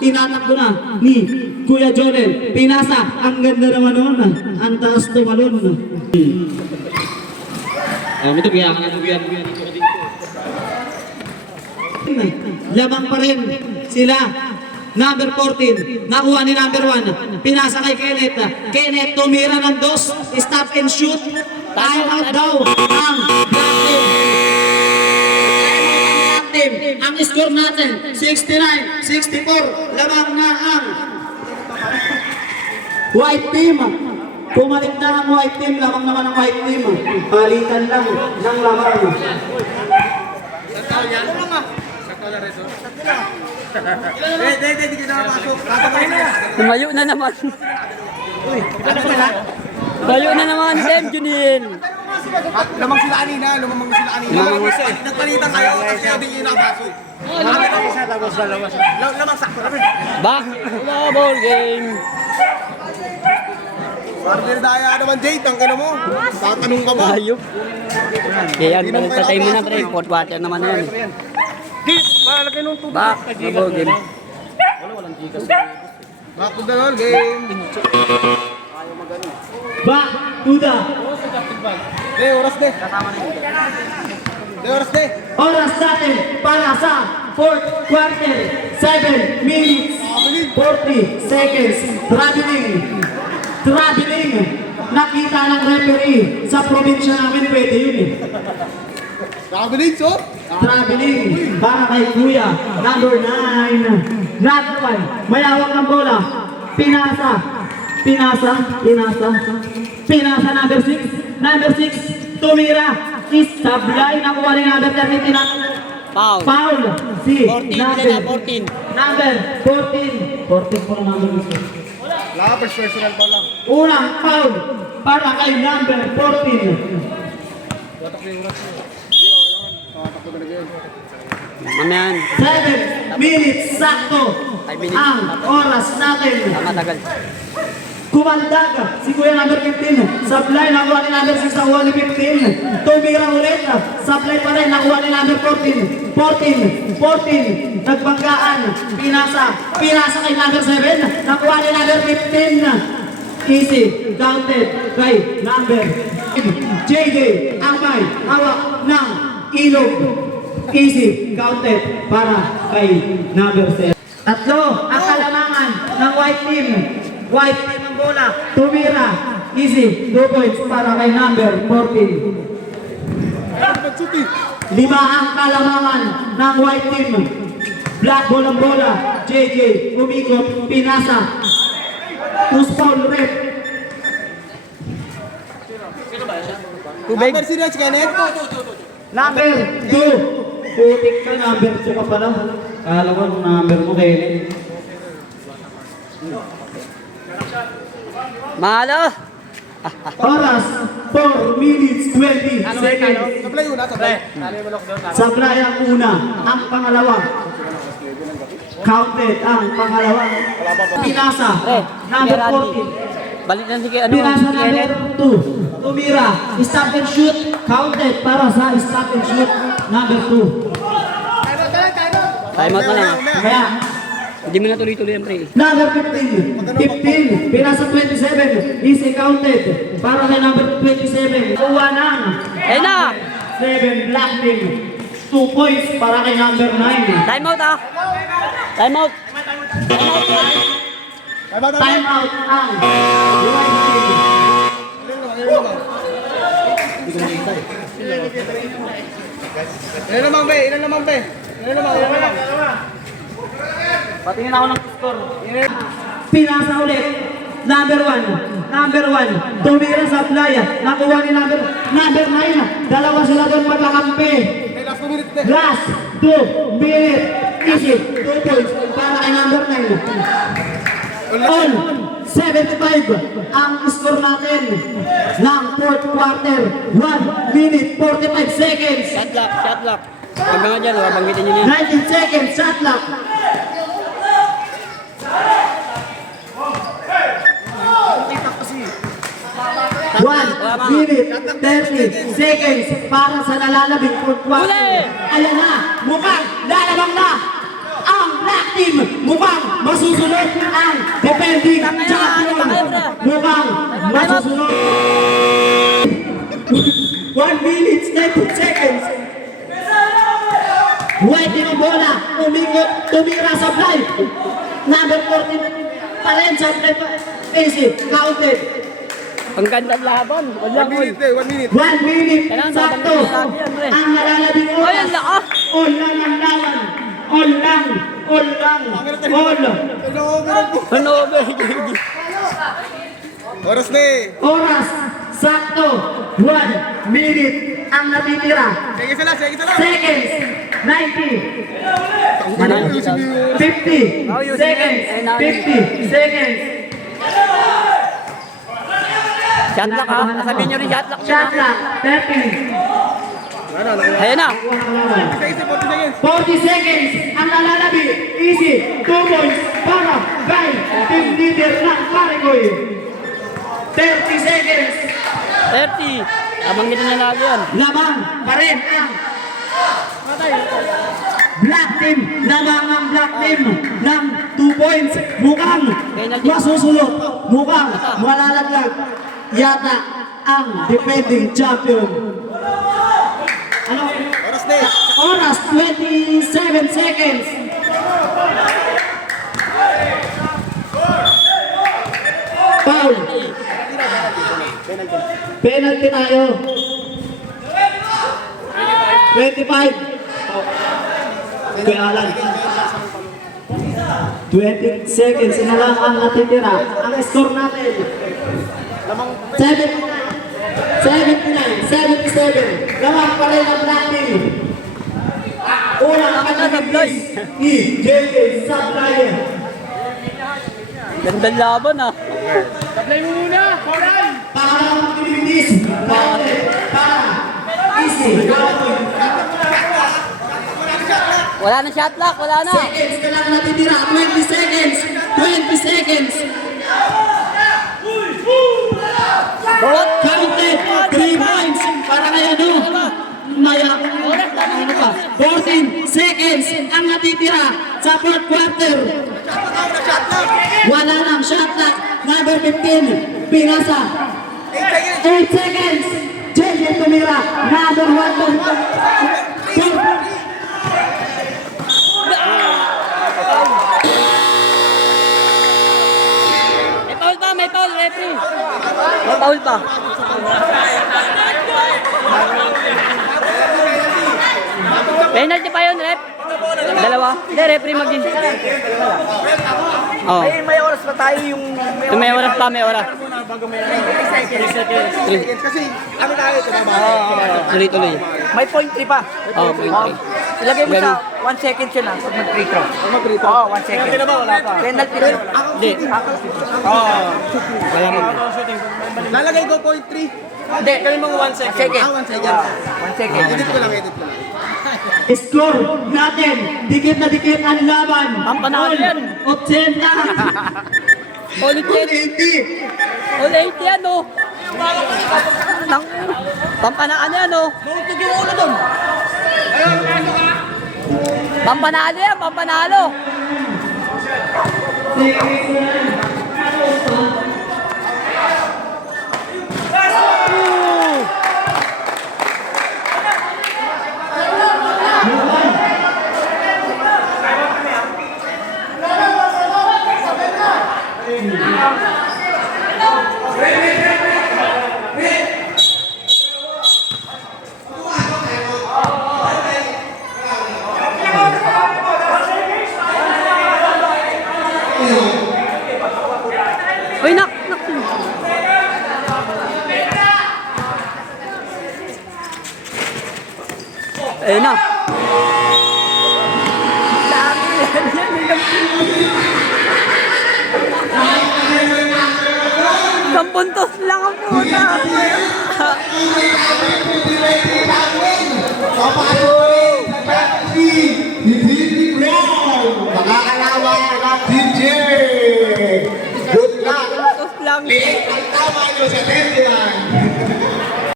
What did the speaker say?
tinatakbo na ni Kuya Jonel. Pinasa, ang ganda naman nun. Ang taas tumalon. Ito, kaya ka na lamang pa rin sila. Number 14, nakuha ni number 1. Pinasa kay Kenneth. Kenneth tumira ng 2. Stop and shoot. Time out daw ang black team. Ang score natin 69-64. Lamang na ang white team. Pumalik na ang white team. Lamang naman ang white team. Palitan lang ng lamang. Tumayo na naman. Tumayo na naman, Dem Junil. Lamang sila kanina, lumamang sila kanina. Nagpalitan kayo kasi sabi niyo nakapasok. Lamang sakto kami. Back to the ball game. Partner daya naman Jade, ang ina mo. Tatanong ka ba? Ayop. Kaya yan, patay mo na, pre. Fourth quarter naman yan. Back to the ball game. Back to the ball game. Back to the Oras de. Oras de. oras natin para sa fourth quarter. 7 minutes 40 seconds. Traveling. Nakita ng referee sa probinsya namin, pwede yun eh. Traveling, so? Traveling para kay Kuya. Number 9. Number 1. May hawak ng bola. Pinasa number 6. Number 6. Tumira. Isablay. Nakuha ni number 13. Foul. Si 14 nila, 14. Number 14. 14 po ang number 6. Wala, personal pa lang. Unang foul para kay number 14. Mamayan. 7 minutes sakto 5 minutes. ang oras natin. Tama tagal. Kumandag si Kuya number 15. Supply nakuha ni number 6, nakuha ni 15. Tumira ulit. Supply pa rin, nakuha ni number 14. 14. Nagbanggaan. Pinasa kay number 7. Nakuha ni number 15. Easy. Counted kay number JJ. Ang may hawak ng ilog. Easy. Counted para kay number 7. Tatlo ang kalamangan ng white team. White team ang bola. Tumira. Easy. 2 points para kay number 14. 5 ang kalamangan ng white team. Black ball ang bola. JJ. Umikot. Pinasa. Push foul red. Tubig. Number sino, Kenneth? Number 2. Putik ka number 2 ka pala. Kala ko number mo Kenneth. Mahalo. Oras 4 minutes 20 seconds. Sablay una, sablay. Sablay ang una, ang pangalawa. Counted ang pangalawa. Pinasa, number 14. Balik na si Pinasa number Kenneth. 2. Tumira, stop and shoot. Counted para sa stop and shoot. Number 2. Time out na lang. Kaya, Hindi mo na tuloy-tuloy yan, pre. number 15. Pinasa 27. Easy counted para kay number 27. Kuha ng Ayun na. 7 black team. 2 points para kay number 9. Time out ah. Time out. Time out ang white team. Ilan naman, be? Ilan naman? Patingin ako ng score. Pinasa ulit. Number 1. Tumira sa playa. Nakuha ni number 9. Dalawa sila doon magkakampi. Last 2 minutes, be. Last 2 minutes. Easy. 2 points para kay number 9. On 75 ang score natin ng 4th quarter. 1 minute 45 seconds. Shot lock. Huwag nga dyan, banggitin nyo niya. 19 seconds. Shot clock. 1 minute 30 seconds para sa nalalabing fourth quarter. Huli! Ayan na, mukhang lalabang na ang black team. Mukhang defending champion. Mukhang masusunod. 1 minute, 90 seconds. White yung bola, umikot, tumira sa fly. Number 14 pa rin sa fly pa. Easy, counted. Ang ganda ng laban. Wala 1 ko. minute eh, 1 minute. 1 minute, Kailangan sakto. babanggitin natin yan, pre. Ang nalalabi Ay, ang lakas. All lang ang laban. All lang. All lang. All. Ano, meron po. Ano ba? Oras na eh. Oras, sakto. 1 minute ang natitira. Sige sila, sige sila. Seconds, 90. Ano, ayusin mo yung 50 seconds. 50 seconds. Shotlock ha. Sabihin nyo rin shotlock. Shot clock, 30. Ayan na. 40 seconds ang nalalabi. Easy. 2 points para kay team leader ng Marigoy. 30 seconds. 30. Abanggitin na lagi yan. Labang pa rin ang Black Team. Labang ang Black Team ng 2 points. Mukhang masusulot. Mukhang malalaglag. Yata ang defending champion. Ano? oras na eh. Oras, 27 seconds. Foul. Penalty tayo. 25. Kuya Alan. 20 seconds na lang ang natitira. Ang score natin. 79, 77. Lamang pa rin ang Black Team. Unang nakakabilis ni JJ Supplier. Ganda ng laban ha. Pangalawang activities. Para easy. Wala na shotlock. Wala na. Seconds na lang natitira. 20 seconds. 20 seconds. Counted. 3 points. Para kaya no. Maya. Ano pa? 14 seconds ang natitira sa fourth quarter. Wala nang shot clock. Number 15. Pinasa. 8 seconds. JJ tumira. Number 1. May foul pa. May foul. Referee. May foul pa. Penalty pa yun, ref. Dalawa. Hindi, referee mag-in. Oh. May oras pa tayo yung... May oras pa, may oras. 3 seconds. Kasi ano tayo, trabaho. Tuloy-tuloy. May point 3 pa. Oh, point 3. Ilagay mo Ganun. sa 1 second yun pag mag-free throw. Mag-rito. Oo, 1 second. Penalty na ba? Wala pa. Penalty rin. Hindi. Wala mo. Lalagay ko point 3. Hindi, gawin mo 1 second. 1 second. 1 second. Edit ko lang, edit ko lang. Score natin. Dikit na dikit ang laban. Ang panalo yan. 80. Ulit yan. 80. Ulit yan, oh. Pampanaan yan, oh. Bukog yung ulo doon. Pampanalo yan, pampanalo. Uy, nak. Ayun na. Isang puntos lang ang puta. Makakalawa ng DJ! Good luck! Puntos lang. Ang tama nyo sa